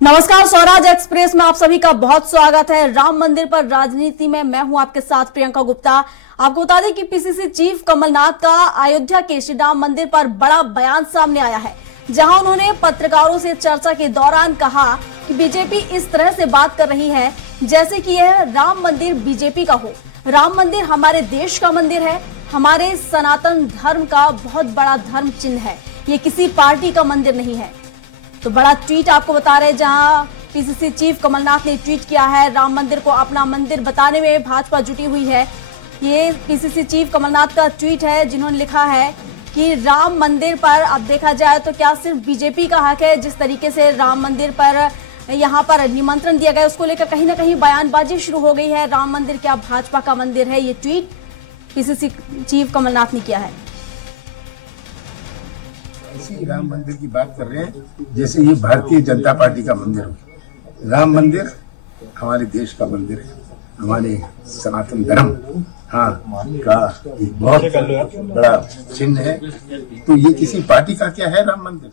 नमस्कार, स्वराज एक्सप्रेस में आप सभी का बहुत स्वागत है। राम मंदिर पर राजनीति में मैं हूं आपके साथ प्रियंका गुप्ता। आपको बता दें कि पीसीसी चीफ कमलनाथ का अयोध्या के श्री राम मंदिर पर बड़ा बयान सामने आया है, जहां उन्होंने पत्रकारों से चर्चा के दौरान कहा कि बीजेपी इस तरह से बात कर रही है जैसे कि यह राम मंदिर बीजेपी का हो। राम मंदिर हमारे देश का मंदिर है, हमारे सनातन धर्म का बहुत बड़ा धर्म चिन्ह है, ये किसी पार्टी का मंदिर नहीं है। तो बड़ा ट्वीट आपको बता रहे हैं, जहां पीसीसी चीफ कमलनाथ ने ट्वीट किया है, राम मंदिर को अपना मंदिर बताने में भाजपा जुटी हुई है। ये पीसीसी चीफ कमलनाथ का ट्वीट है, जिन्होंने लिखा है कि राम मंदिर पर अब देखा जाए तो क्या सिर्फ बीजेपी का हक है। जिस तरीके से राम मंदिर पर यहां पर निमंत्रण दिया गया, उसको लेकर कहीं ना कहीं बयानबाजी शुरू हो गई है। राम मंदिर क्या भाजपा का मंदिर है? ये ट्वीट पीसीसी चीफ कमलनाथ ने किया है। ऐसी राम मंदिर की बात कर रहे हैं जैसे ये भारतीय जनता पार्टी का मंदिर हो। राम मंदिर हमारे देश का मंदिर है, हमारे सनातन धर्म का एक बहुत बड़ा चिन्ह है। तो ये किसी पार्टी का क्या है राम मंदिर?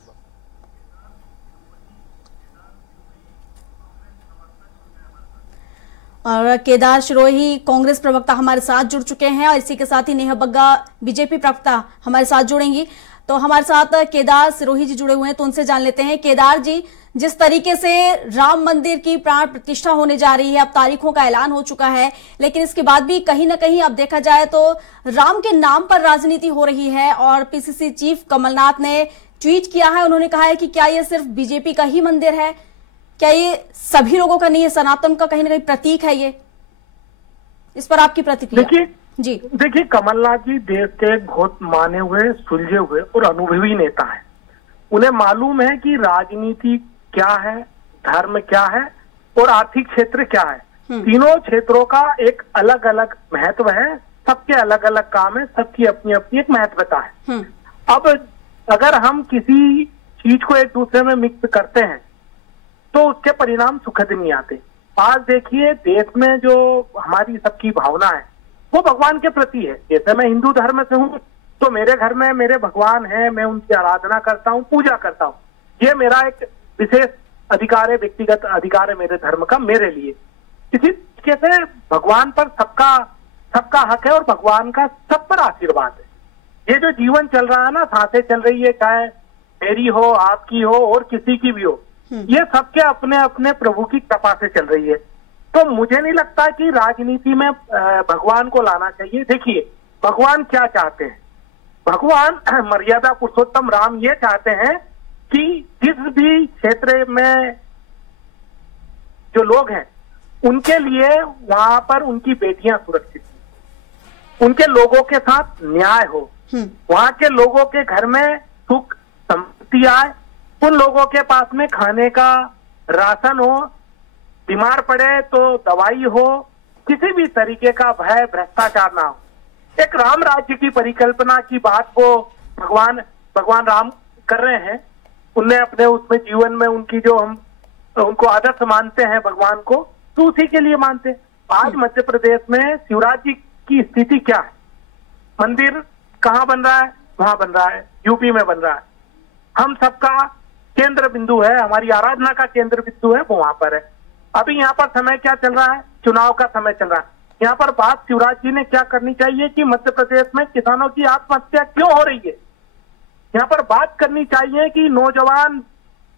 और केदार शिरोही कांग्रेस प्रवक्ता हमारे साथ जुड़ चुके हैं, और इसी के साथ ही नेहा बग्गा बीजेपी प्रवक्ता हमारे साथ जुड़ेंगी। तो हमारे साथ केदार सिरोही जी जुड़े हुए हैं, तो उनसे जान लेते हैं। केदार जी, जिस तरीके से राम मंदिर की प्राण प्रतिष्ठा होने जा रही है, अब तारीखों का ऐलान हो चुका है, लेकिन इसके बाद भी कहीं ना कहीं अब देखा जाए तो राम के नाम पर राजनीति हो रही है। और पीसीसी चीफ कमलनाथ ने ट्वीट किया है, उन्होंने कहा है कि क्या ये सिर्फ बीजेपी का ही मंदिर है, क्या ये सभी लोगों का नहीं है, सनातन का कहीं ना कहीं प्रतीक है ये? इस पर आपकी प्रतिक्रिया। देखिए, कमलनाथ जी देश के बहुत माने हुए, सुलझे हुए और अनुभवी नेता हैं। उन्हें मालूम है कि राजनीति क्या है, धर्म क्या है और आर्थिक क्षेत्र क्या है। तीनों क्षेत्रों का एक अलग अलग महत्व है, सबके अलग अलग काम है, सबकी अपनी अपनी एक महत्वता है। अब अगर हम किसी चीज को एक दूसरे में मिक्स करते हैं तो उसके परिणाम सुखद नहीं आते। आज देखिए, देश में जो हमारी सबकी भावना है वो भगवान के प्रति है। जैसे मैं हिंदू धर्म से हूँ तो मेरे घर में मेरे भगवान हैं, मैं उनकी आराधना करता हूँ, पूजा करता हूँ। ये मेरा एक विशेष अधिकार है, व्यक्तिगत अधिकार है मेरे धर्म का, मेरे लिए। इसी तरीके से भगवान पर सबका हक है और भगवान का सब पर आशीर्वाद है। ये जो जीवन चल रहा है ना, सांसें चल रही है, चाहे मेरी हो, आपकी हो और किसी की भी हो, ये सबके अपने अपने प्रभु की कृपा से चल रही है। तो मुझे नहीं लगता कि राजनीति में भगवान को लाना चाहिए। देखिए, भगवान क्या चाहते हैं? भगवान मर्यादा पुरुषोत्तम राम ये चाहते हैं कि जिस भी क्षेत्र में जो लोग हैं उनके लिए वहां पर उनकी बेटियां सुरक्षित हो, उनके लोगों के साथ न्याय हो, वहां के लोगों के घर में सुख समृद्धि आए, उन लोगों के पास में खाने का राशन हो, बीमार पड़े तो दवाई हो, किसी भी तरीके का भय भ्रष्टाचार ना हो। एक राम राज्य की परिकल्पना की बात को भगवान राम कर रहे हैं। उनने अपने उसमें जीवन में उनकी जो हम उनको आदर्श मानते हैं भगवान को, तो उसी के लिए मानते हैं। आज मध्य प्रदेश में शिवराज जी की स्थिति क्या है? मंदिर कहाँ बन रहा है? वहां बन रहा है, यूपी में बन रहा है। हम सबका केंद्र बिंदु है, हमारी आराधना का केंद्र बिंदु है, वो वहां पर है। अभी यहाँ पर समय क्या चल रहा है? चुनाव का समय चल रहा है। यहाँ पर बात शिवराज जी ने क्या करनी चाहिए कि मध्य प्रदेश में किसानों की आत्महत्या क्यों हो रही है। यहाँ पर बात करनी चाहिए कि नौजवान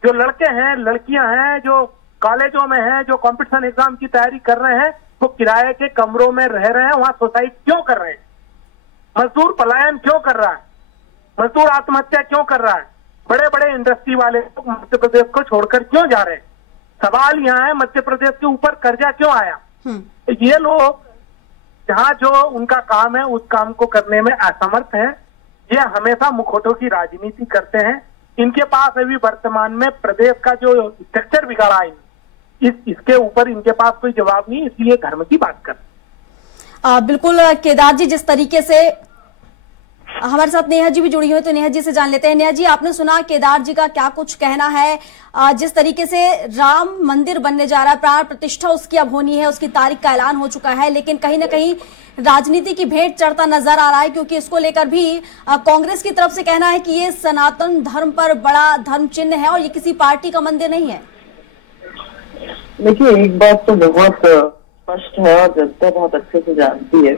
जो लड़के हैं, लड़कियां हैं, जो कॉलेजों में हैं, जो कंपटीशन एग्जाम की तैयारी कर रहे हैं, वो किराए के कमरों में रह रहे हैं, वहां सुसाइड क्यों कर रहे हैं? मजदूर पलायन क्यों कर रहा है? मजदूर आत्महत्या क्यों कर रहा है? बड़े बड़े इंडस्ट्री वाले लोग मध्य प्रदेश को छोड़कर क्यों जा रहे हैं? सवाल यहाँ है, मध्य प्रदेश के ऊपर कर्जा क्यों आया? ये लोग जहाँ जो उनका काम है उस काम को करने में असमर्थ है। ये हमेशा मुखौटों की राजनीति करते हैं। इनके पास अभी वर्तमान में प्रदेश का जो स्ट्रक्चर बिगाड़ा है, इसके ऊपर इनके पास कोई जवाब नहीं, इसलिए धर्म की बात कर। बिल्कुल केदार जी, जिस तरीके से हमारे साथ नेहा जी भी जुड़ी हुई है, तो नेहा जी से जान लेते हैं। नेहा जी, आपने सुना केदार जी का क्या कुछ कहना है? जिस तरीके से राम मंदिर बनने जा रहा है, प्राण प्रतिष्ठा उसकी अब होनी है, उसकी तारीख का ऐलान हो चुका है, लेकिन कहीं ना कहीं राजनीति की भेंट चढ़ता नजर आ रहा है, क्योंकि इसको लेकर भी कांग्रेस की तरफ से कहना है कि ये सनातन धर्म पर बड़ा धर्म चिन्ह है और ये किसी पार्टी का मंदिर नहीं है। देखिए, एक बात तो बहुत स्पष्ट है और जनता बहुत अच्छे से जानती है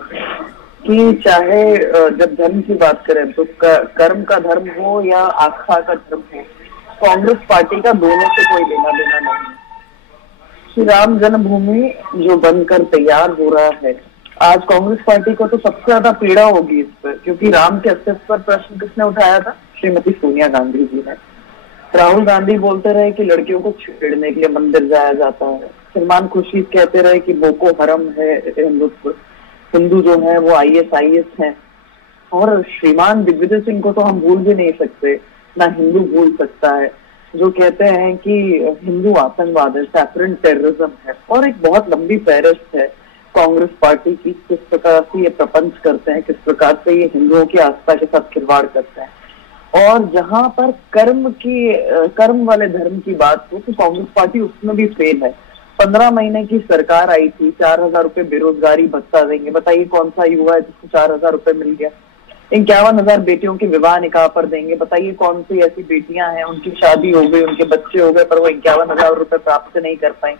कि चाहे जब धर्म की बात करें तो कर्म का धर्म हो या आस्था का धर्म हो, कांग्रेस पार्टी का दोनों से कोई लेना देना नहीं। श्री राम जन्मभूमि जो बनकर तैयार हो रहा है, आज कांग्रेस पार्टी को तो सबसे ज्यादा पीड़ा होगी इस पर, क्योंकि राम के अस्तित्व पर प्रश्न किसने उठाया था? श्रीमती सोनिया गांधी जी ने। राहुल गांधी बोलते रहे कि लड़कियों को छेड़ने के लिए मंदिर जाया जाता है। सलमान खुर्शीद कहते रहे कि बोको हरम है हिंदुत्व, हिंदू जो है वो ISIS है। और श्रीमान दिग्विजय सिंह को तो हम भूल भी नहीं सकते, ना हिंदू भूल सकता है, जो कहते हैं कि हिंदू आतंकवाद है, सैफरन टेररिज्म है। और एक बहुत लंबी फहरिस्त है कांग्रेस पार्टी की, किस प्रकार से ये प्रपंच करते हैं, किस प्रकार से ये हिंदुओं की आस्था के साथ खिलवाड़ करते हैं। और जहां पर कर्म वाले धर्म की बात हो तो कांग्रेस पार्टी उसमें भी फेल है। 15 महीने की सरकार आई थी, 4,000 रुपए बेरोजगारी भत्ता देंगे। बताइए कौन सा युवा है जिसको 4,000 रुपए मिल गया? 51,000 बेटियों के विवाह निकाह पर देंगे। बताइए कौन सी ऐसी बेटियां हैं उनकी शादी हो गई, उनके बच्चे हो गए, पर वो 51,000 रुपए प्राप्त नहीं कर पाए।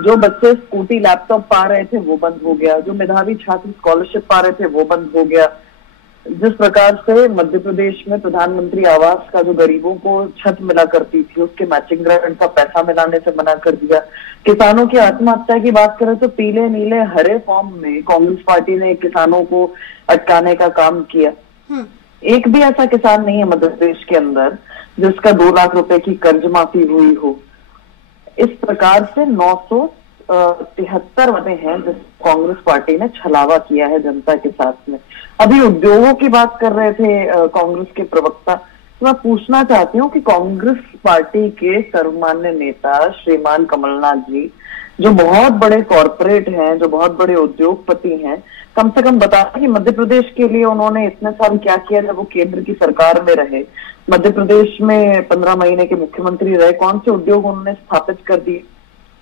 जो बच्चे स्कूटी लैपटॉप पा रहे थे वो बंद हो गया। जो मेधावी छात्र स्कॉलरशिप पा रहे थे वो बंद हो गया। जिस प्रकार से मध्य प्रदेश में प्रधानमंत्री आवास का जो गरीबों को छत मिला करती थी, उसके मैचिंग ग्रांट का पैसा मिलाने से मना कर दिया। किसानों की आत्महत्या की बात करें तो पीले नीले हरे फॉर्म में कांग्रेस पार्टी ने किसानों को अटकाने का काम किया। एक भी ऐसा किसान नहीं है मध्य प्रदेश के अंदर जिसका 2 लाख रुपए की कर्ज माफी हुई हो। इस प्रकार से 973 वादे हैं जिस कांग्रेस पार्टी ने छलावा किया है जनता के साथ में। अभी उद्योगों की बात कर रहे थे कांग्रेस के प्रवक्ता, तो मैं पूछना चाहती हूँ कि कांग्रेस पार्टी के सर्वमान्य नेता श्रीमान कमलनाथ जी, जो बहुत बड़े कॉरपोरेट हैं, जो बहुत बड़े उद्योगपति हैं, कम से कम बताएं कि मध्य प्रदेश के लिए उन्होंने इतने साल क्या किया जब वो केंद्र की सरकार में रहे। मध्य प्रदेश में 15 महीने के मुख्यमंत्री रहे, कौन से उद्योग उन्होंने स्थापित कर दिए?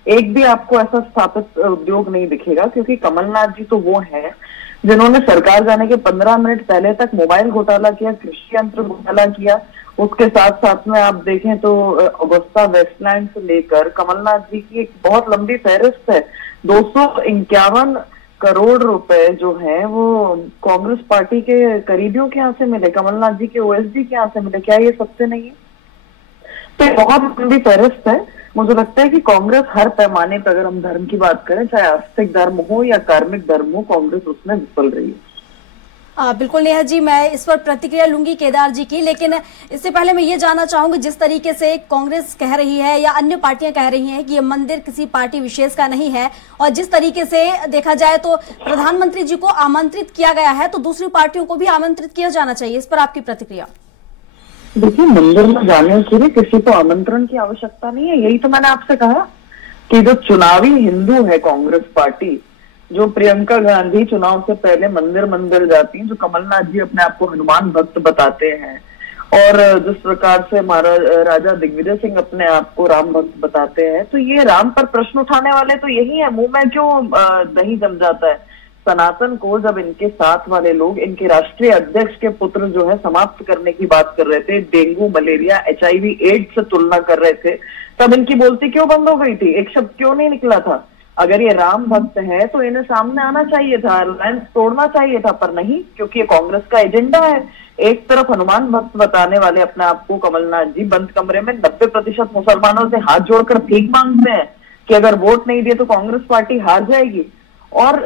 एक भी आपको ऐसा स्थापित उद्योग नहीं दिखेगा, क्योंकि कमलनाथ जी तो वो हैं जिन्होंने सरकार जाने के 15 मिनट पहले तक मोबाइल घोटाला किया, कृषि यंत्र घोटाला किया। उसके साथ साथ में आप देखें तो अगुस्ता वेस्टलैंड से लेकर कमलनाथ जी की एक बहुत लंबी फहरिस्त है। 251 करोड़ रुपए जो है वो कांग्रेस पार्टी के करीबियों के यहाँ से मिले, कमलनाथ जी के OSD के यहाँ से मिले। क्या ये सत्य नहीं है? तो बहुत लंबी फहरिस्त है। मुझे लगता है कि कांग्रेस हर पैमाने पर, अगर हम धर्म की बात करें, चाहे आस्तिक धर्म हो या कार्मिक धर्म हो, कांग्रेस उसमें विफल रही है। बिल्कुल नेहा जी, मैं इस पर प्रतिक्रिया लूंगी केदार जी की, लेकिन इससे पहले मैं ये जानना चाहूंगी, जिस तरीके से कांग्रेस कह रही है या अन्य पार्टियां कह रही हैं कि ये मंदिर किसी पार्टी विशेष का नहीं है, और जिस तरीके से देखा जाए तो प्रधानमंत्री जी को आमंत्रित किया गया है, तो दूसरी पार्टियों को भी आमंत्रित किया जाना चाहिए। इस पर आपकी प्रतिक्रिया? देखिए, मंदिर में जाने के लिए किसी को आमंत्रण की आवश्यकता नहीं है। यही तो मैंने आपसे कहा कि जो चुनावी हिंदू है कांग्रेस पार्टी, जो प्रियंका गांधी चुनाव से पहले मंदिर जाती हैं, जो कमलनाथ जी अपने आप को हनुमान भक्त बताते हैं, और जिस प्रकार से राजा दिग्विजय सिंह अपने आप को राम भक्त बताते हैं, तो ये राम पर प्रश्न उठाने वाले तो यही है। मुंह में क्यों दही जम जाता है? सनातन को जब इनके साथ वाले लोग, इनके राष्ट्रीय अध्यक्ष के पुत्र जो है समाप्त करने की बात कर रहे थे, डेंगू, मलेरिया, HIV, एड्स से तुलना कर रहे थे, तब इनकी बोलती क्यों बंद हो गई थी? एक शब्द क्यों नहीं निकला था? अगर ये राम भक्त है तो इन्हें सामने आना चाहिए था, अलायंस तोड़ना चाहिए था, पर नहीं, क्योंकि ये कांग्रेस का एजेंडा है। एक तरफ हनुमान भक्त बताने वाले अपने आप को कमलनाथ जी बंद कमरे में 90% मुसलमानों से हाथ जोड़कर भीख मांगते हैं कि अगर वोट नहीं दिए तो कांग्रेस पार्टी हार जाएगी। और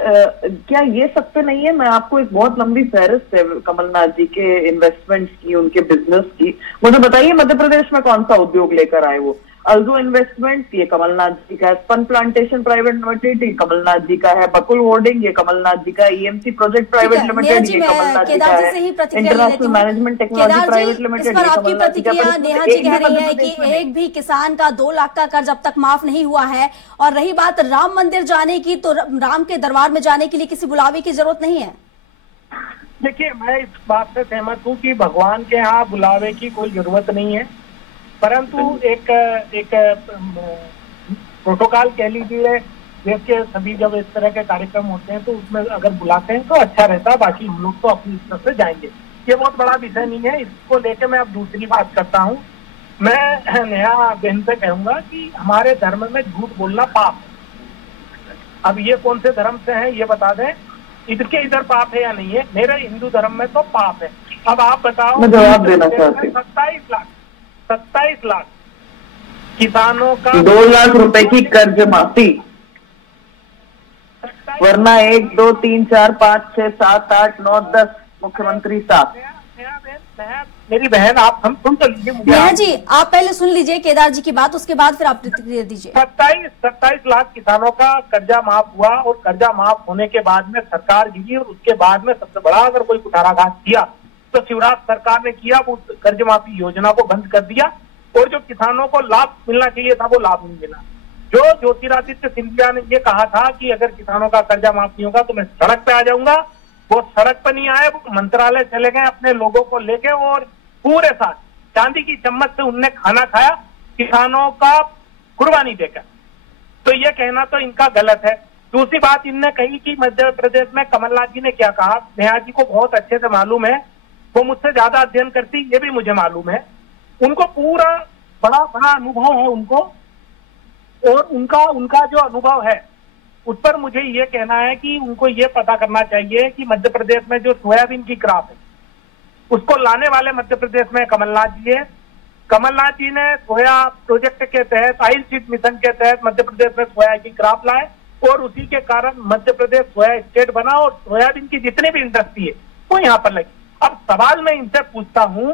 क्या ये सत्य नहीं है? मैं आपको एक बहुत लंबी फहरिस्त है कमलनाथ जी के इन्वेस्टमेंट्स की, उनके बिजनेस की। मुझे बताइए मध्य प्रदेश में कौन सा उद्योग लेकर आए वो? अल्जो इन्वेस्टमेंट ये कमलनाथ जी का है, spun plantation private limited Kamal Nath ji का है, बकुल होर्डिंग ये कमलनाथ जी का है, EMC प्रोजेक्ट प्राइवेट लिमिटेड ये कमलनाथ जी का है, international management technology private limited. इस पर आपकी प्रतिक्रिया? नेहा जी कह रही है कि एक भी किसान का 2 लाख का कर्ज अब तक माफ नहीं हुआ है। और रही बात राम मंदिर जाने की, तो राम के दरबार में जाने के लिए किसी बुलावे की जरूरत नहीं है। देखिए, मैं इस बात से सहमत हूँ कि भगवान के यहाँ बुलावे की कोई जरूरत नहीं है, परंतु एक प्रोटोकॉल कह लीजिए, देश के सभी जब इस तरह के कार्यक्रम होते हैं तो उसमें अगर बुलाते हैं तो अच्छा रहता है। बाकी हम लोग तो अपनी तरफ से जाएंगे, ये बहुत बड़ा विषय नहीं है। इसको लेकर मैं अब दूसरी बात करता हूँ मैं नेहा बहन से कहूंगा कि हमारे धर्म में झूठ बोलना पाप है। अब ये कौन से धर्म से है ये बता दें, इधर पाप है या नहीं है? मेरे हिंदू धर्म में तो पाप है। अब आप बताओ, मैं जवाब देना चाहती हूँ। 27 लाख किसानों का 2 लाख रुपए की कर्ज माफी, वरना 1 2 3 4 5 6 7 8 9 10 मुख्यमंत्री साहब। मेरी बहन, आप हम सुन तो लीजिए मुझे। नेहा जी, आप पहले सुन लीजिए केदार जी की बात, उसके बाद फिर आप प्रतिक्रिया दीजिए। 27 लाख किसानों का कर्जा माफ हुआ, और कर्जा माफ होने के बाद में सरकार गिरी, और उसके बाद में सबसे बड़ा अगर कोई कुठाराघात किया तो शिवराज सरकार ने किया, वो कर्ज माफी योजना को बंद कर दिया, और जो किसानों को लाभ मिलना चाहिए था वो लाभ नहीं मिला। जो ज्योतिरादित्य सिंधिया ने ये कहा था कि अगर किसानों का कर्जा माफ नहीं होगा तो मैं सड़क पे आ जाऊंगा, वो सड़क पे नहीं आए, वो मंत्रालय चले गए अपने लोगों को लेके, और पूरे साथ चांदी की चम्मच से उनने खाना खाया किसानों का कुर्बानी देकर। तो ये कहना तो इनका गलत है। दूसरी बात इनने कही कि मध्य प्रदेश में कमलनाथ जी ने क्या कहा। नेहा जी को बहुत अच्छे से मालूम है, वो मुझसे ज्यादा अध्ययन करती, ये भी मुझे मालूम है। उनको पूरा बड़ा अनुभव है उनको, और उनका जो अनुभव है उस पर मुझे ये कहना है कि उनको ये पता करना चाहिए कि मध्य प्रदेश में जो सोयाबीन की क्रॉप है उसको लाने वाले मध्य प्रदेश में कमलनाथ जी है। कमलनाथ जी ने सोया प्रोजेक्ट के तहत, ऑयल सीड मिशन के तहत मध्य प्रदेश में सोया की क्रॉप लाए, और उसी के कारण मध्य प्रदेश सोया स्टेट बना, और सोयाबीन की जितनी भी इंडस्ट्री है वो यहाँ पर लगी। अब सवाल मैं इनसे पूछता हूँ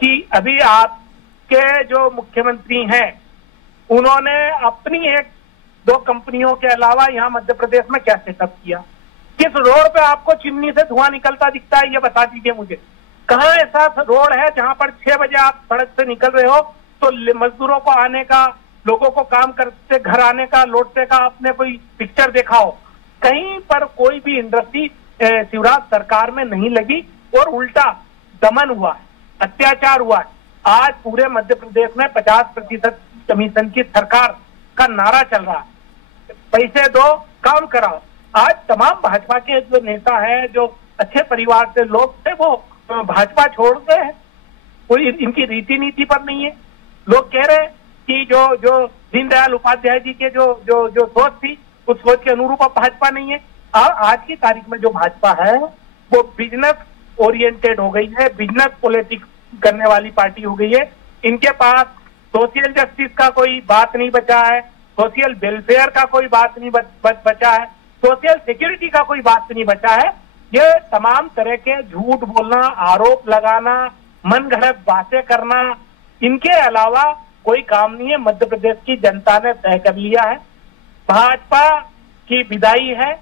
कि अभी आपके जो मुख्यमंत्री हैं उन्होंने अपनी 1-2 कंपनियों के अलावा यहाँ मध्य प्रदेश में क्या सेटअप किया? किस रोड पे आपको चिमनी से धुआं निकलता दिखता है, ये बता दीजिए मुझे। कहाँ ऐसा रोड है जहां पर 6 बजे आप सड़क से निकल रहे हो तो मजदूरों को आने का, लोगों को काम करते घर आने का, लौटने का आपने कोई पिक्चर देखा हो? कहीं पर कोई भी इंडस्ट्री शिवराज सरकार में नहीं लगी, और उल्टा दमन हुआ है, अत्याचार हुआ है। आज पूरे मध्य प्रदेश में 50% कमीशन की सरकार का नारा चल रहा है, पैसे दो काम कराओ। आज तमाम भाजपा के जो नेता है, जो अच्छे परिवार से लोग थे, वो भाजपा छोड़ गए हैं। कोई इनकी रीति नीति पर नहीं है। लोग कह रहे हैं कि जो दीनदयाल उपाध्याय जी के जो सोच थी उस सोच के अनुरूप अब भाजपा नहीं है। और आज की तारीख में जो भाजपा है वो बिजनेस ओरिएंटेड हो गई है, बिजनेस पॉलिटिक्स करने वाली पार्टी हो गई है। इनके पास सोशल जस्टिस का कोई बात नहीं बचा है, सोशल वेलफेयर का कोई बात नहीं बचा है, सोशल सिक्योरिटी का कोई बात नहीं बचा है। ये तमाम तरह के झूठ बोलना, आरोप लगाना, मन घड़त बातें करना, इनके अलावा कोई काम नहीं है। मध्य प्रदेश की जनता ने तय कर लिया है, भाजपा की विदाई है।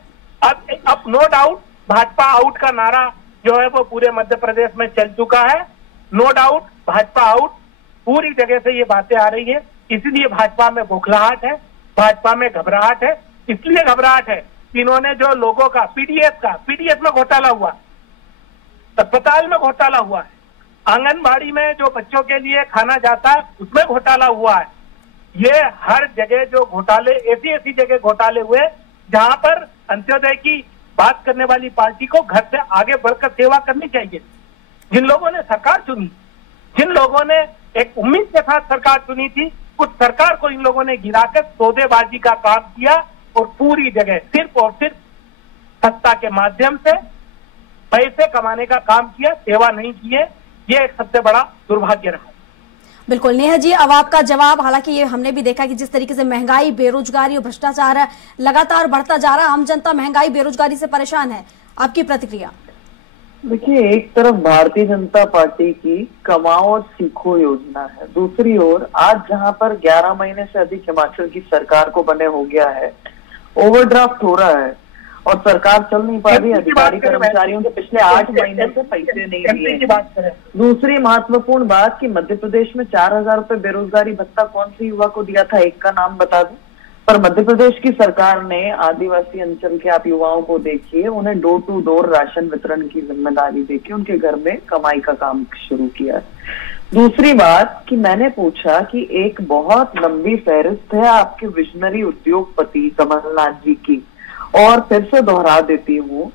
अब नो डाउट भाजपा आउट का नारा जो है वो पूरे मध्य प्रदेश में चल चुका है। नो डाउट भाजपा आउट, पूरी जगह से ये बातें आ रही है। इसलिए भाजपा में बौखलाहट है, भाजपा में घबराहट है। इसलिए घबराहट है कि इन्होंने जो लोगों का पीडीएस में घोटाला हुआ, अस्पताल में घोटाला हुआ है, आंगनबाड़ी में जो बच्चों के लिए खाना जाता है उसमें घोटाला हुआ है। ये हर जगह जो घोटाले, ऐसी जगह घोटाले हुए जहां पर अंत्योदय की बात करने वाली पार्टी को घर से आगे बढ़कर सेवा करनी चाहिए। जिन लोगों ने सरकार चुनी, जिन लोगों ने एक उम्मीद के साथ सरकार चुनी थी, उस सरकार को इन लोगों ने गिराकर सौदेबाजी का काम किया, और पूरी जगह सिर्फ और सिर्फ सत्ता के माध्यम से पैसे कमाने का काम किया, सेवा नहीं किए। ये एक सबसे बड़ा दुर्भाग्य रहा। बिल्कुल नेहा जी, अब आपका जवाब। हालांकि ये हमने भी देखा कि जिस तरीके से महंगाई, बेरोजगारी और भ्रष्टाचार लगातार बढ़ता जा रहा है, आम जनता महंगाई बेरोजगारी से परेशान है। आपकी प्रतिक्रिया? देखिए, एक तरफ भारतीय जनता पार्टी की कमाओ और सीखो योजना है, दूसरी ओर आज जहां पर 11 महीने से अधिक हिमाचल की सरकार को बने हो गया है, ओवरड्राफ्ट हो रहा है और सरकार चल नहीं पा रही, अधिकारी कर्मचारियों के पिछले 8 महीने से पैसे नहीं दिए। दूसरी महत्वपूर्ण बात कि मध्य प्रदेश में 4,000 रुपए बेरोजगारी भत्ता कौन से युवा को दिया था, एक का नाम बता दूं। पर मध्य प्रदेश की सरकार ने आदिवासी अंचल के आप युवाओं को देखिए, उन्हें डोर टू डोर राशन वितरण की जिम्मेदारी देके उनके घर में कमाई का काम शुरू किया। दूसरी बात कि मैंने पूछा कि एक बहुत लंबी फहरिस्त है आपके विजनरी उद्योगपति कमलनाथ जी की, और फिर से दोहरा देती हूँ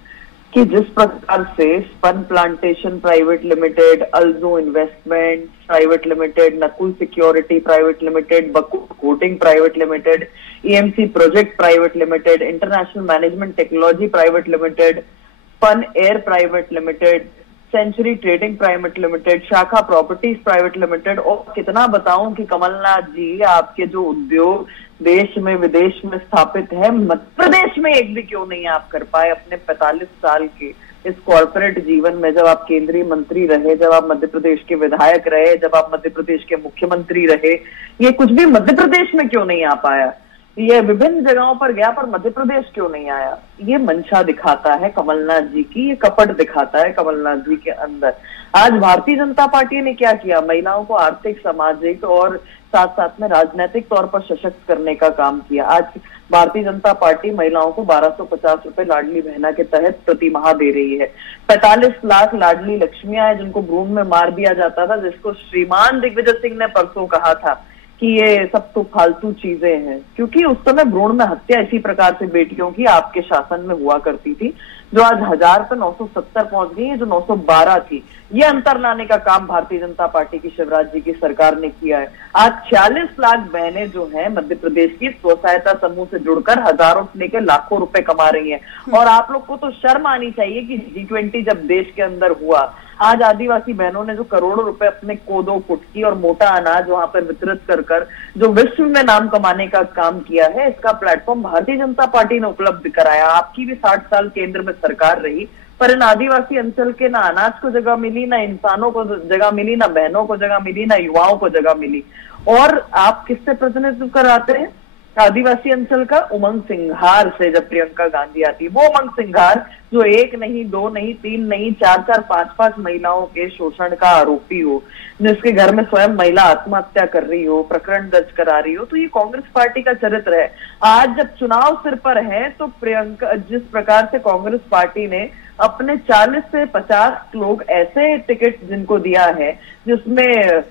कि जिस प्रकार से स्पन प्लांटेशन प्राइवेट लिमिटेड, अल्जो investment private limited, Nakul security private limited, Bakul coating private limited, EMC project private limited, international management technology private limited, spun air private limited, century trading private limited, Shakha properties private limited, और कितना बताऊं कि कमलनाथ जी आपके जो उद्योग देश में विदेश में स्थापित है, मध्य प्रदेश में एक भी क्यों नहीं आप कर पाए अपने 45 साल के इस कॉर्पोरेट जीवन में। जब आप केंद्रीय मंत्री रहे, जब आप मध्य प्रदेश के विधायक रहे, जब आप मध्य प्रदेश के मुख्यमंत्री रहे, ये कुछ भी मध्य प्रदेश में क्यों नहीं आ पाया? ये विभिन्न जगहों पर गया पर मध्य प्रदेश क्यों नहीं आया? ये मंशा दिखाता है कमलनाथ जी की, ये कपट दिखाता है कमलनाथ जी के अंदर। आज भारतीय जनता पार्टी ने क्या किया? महिलाओं को आर्थिक, सामाजिक और साथ साथ में राजनीतिक तौर पर सशक्त करने का काम किया। आज भारतीय जनता पार्टी महिलाओं को 1250 रुपए लाडली बहना के तहत प्रति माह दे रही है। 45 लाख लाडली लक्ष्मियां हैं जिनको भ्रूण में मार दिया जाता था, जिसको श्रीमान दिग्विजय सिंह ने परसों कहा था कि ये सब तो फालतू चीजें हैं, क्योंकि उस समय भ्रूण में हत्या इसी प्रकार से बेटियों की आपके शासन में हुआ करती थी, जो आज 1000 पे 970 पहुंच गई है, जो 912 थी। ये अंतर लाने का काम भारतीय जनता पार्टी की शिवराज जी की सरकार ने किया है। आज 46 लाख बहनें जो हैं मध्य प्रदेश की स्व सहायता समूह से जुड़कर हजारों से लेकर लाखों रुपए कमा रही हैं। और आप लोग को तो शर्म आनी चाहिए कि G20 जब देश के अंदर हुआ, आज आदिवासी बहनों ने जो करोड़ों रुपए अपने कोदो, कुटकी और मोटा अनाज वहां पर वितरित कर जो विश्व में नाम कमाने का काम किया है, इसका प्लेटफॉर्म भारतीय जनता पार्टी ने उपलब्ध कराया। आपकी भी 60 साल केंद्र में सरकार रही, पर इन आदिवासी अंचल के ना अनाज को जगह मिली, ना इंसानों को जगह मिली, ना बहनों को जगह मिली, ना युवाओं को जगह मिली। और आप किससे प्रतिनिधित्व कराते हैं? आदिवासी अंचल का उमंग सिंघार से। जब प्रियंका गांधी आती, वो उमंग सिंघार जो 1 नहीं, 2 नहीं, 3 नहीं, 4-4, 5-5 महिलाओं के शोषण का आरोपी हो, जिसके घर में स्वयं महिला आत्महत्या कर रही हो, प्रकरण दर्ज करा रही हो, तो ये कांग्रेस पार्टी का चरित्र है। आज जब चुनाव सिर पर है तो प्रियंका, जिस प्रकार से कांग्रेस पार्टी ने अपने 40 से 50 लोग ऐसे टिकट जिनको दिया है, जिसमें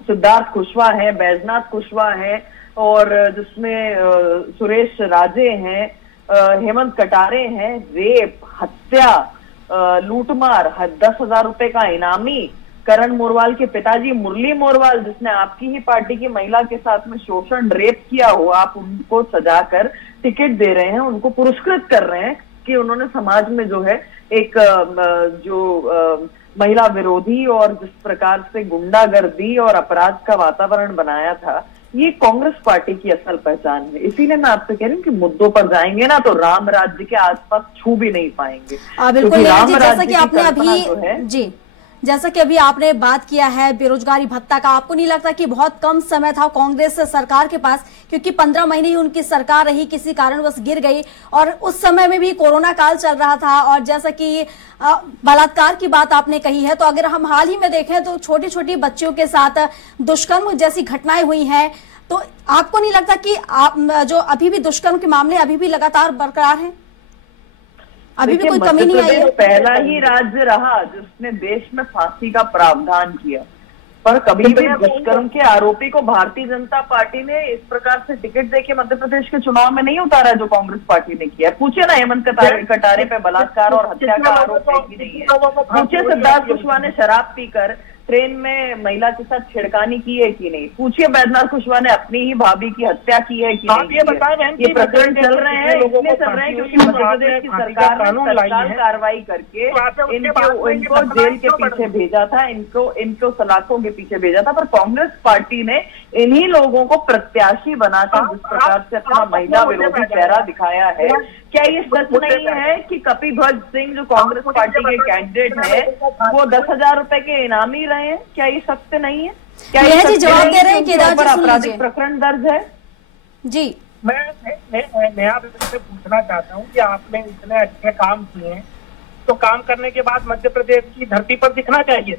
सिद्धार्थ कुशवाहा है, बैजनाथ कुशवाहा है, और जिसमें सुरेश राजे हैं, हेमंत कटारे हैं, रेप, हत्या, लूटमार, 10,000 रुपए का इनामी, करण मोरवाल के पिताजी मुरली मोरवाल, जिसने आपकी ही पार्टी की महिला के साथ में शोषण, रेप किया हो, आप उनको सजाकर टिकट दे रहे हैं, उनको पुरस्कृत कर रहे हैं कि उन्होंने समाज में जो है एक महिला विरोधी और जिस प्रकार से गुंडागर्दी और अपराध का वातावरण बनाया था, ये कांग्रेस पार्टी की असल पहचान है। इसीलिए मैं आपसे कह रही हूँ कि मुद्दों पर जाएंगे ना तो राम राज्य के आसपास छू भी नहीं पाएंगे। बिल्कुल, जैसा कि आपने अभी जैसा कि अभी आपने बात किया है बेरोजगारी भत्ता का, आपको नहीं लगता कि बहुत कम समय था कांग्रेस सरकार के पास, क्योंकि 15 महीने ही उनकी सरकार रही, किसी कारणवश गिर गई, और उस समय में भी कोरोना काल चल रहा था, और जैसा कि बलात्कार की बात आपने कही है, तो अगर हम हाल ही में देखें तो छोटी छोटी बच्चियों के साथ दुष्कर्म जैसी घटनाएं हुई हैं, तो आपको नहीं लगता कि आप जो अभी भी दुष्कर्म के मामले अभी भी लगातार बरकरार हैं? अभी भी कोई कमी नहीं आई है? पहला ही राज्य रहा जिसने देश में फांसी का प्रावधान किया, पर कभी भी दुष्कर्म के आरोपी को भारतीय जनता पार्टी ने इस प्रकार से टिकट देके मध्य प्रदेश के चुनाव में नहीं उतारा जो कांग्रेस पार्टी ने किया। पूछिए ना हेमंत कटारे पे बलात्कार और हत्या का आरोप है कि नहीं है? पूछिए सिद्धार्थ कुशवाहा ने शराब पीकर ट्रेन में महिला के साथ छेड़खानी की है कि नहीं? पूछिए बैजनाथ कुशवाहा ने अपनी ही भाभी की हत्या की है कि नहीं? ये प्रकरण चल रहे हैं, इसलिए चल रहे हैं क्योंकि मध्य प्रदेश की सरकार ने तत्काल कार्रवाई करके इनको जेल के पीछे भेजा था, इनको सलाखों के पीछे भेजा था, पर कांग्रेस पार्टी ने इन्हीं लोगों को प्रत्याशी बनाकर जिस प्रकार से अपना महिला विरोधी चेहरा दिखाया है, क्या ये सच नहीं है कि कपिध्वज सिंह जो कांग्रेस पार्टी के कैंडिडेट है वो 10,000 रुपए के इनामी रहे हैं? क्या ये सत्य नहीं है? क्या ये जी जवाब दे रहे हैं केदार जी? आपराधिक प्रकरण दर्ज है जी। मैं आपसे पूछना चाहता हूँ कि आपने इतने अच्छे काम किए हैं, तो काम करने के बाद मध्य प्रदेश की धरती पर दिखना चाहिए।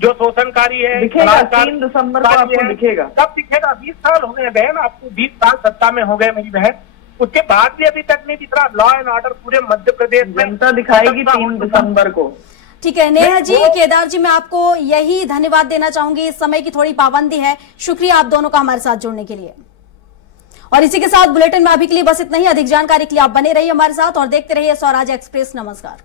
जो शोषणकारी है दिखेगा, 3 दिसंबर को आपको दिखेगा। कब दिखेगा? 20 साल हो गए बहन, आपको 20 साल सत्ता में हो गए मेरी बहन, उसके बाद भी अभी तक नहीं दिख रहा। लॉ एंड ऑर्डर पूरे मध्य प्रदेश में जनता दिखाएगी 3 दिसंबर को। ठीक है नेहा जी, केदार जी, मैं आपको यही धन्यवाद देना चाहूंगी। इस समय की थोड़ी पाबंदी है, शुक्रिया आप दोनों का हमारे साथ जुड़ने के लिए। और इसी के साथ बुलेटिन में अभी के लिए बस इतना ही। अधिक जानकारी के लिए आप बने रहिए हमारे साथ और देखते रहिए स्वराज एक्सप्रेस। नमस्कार।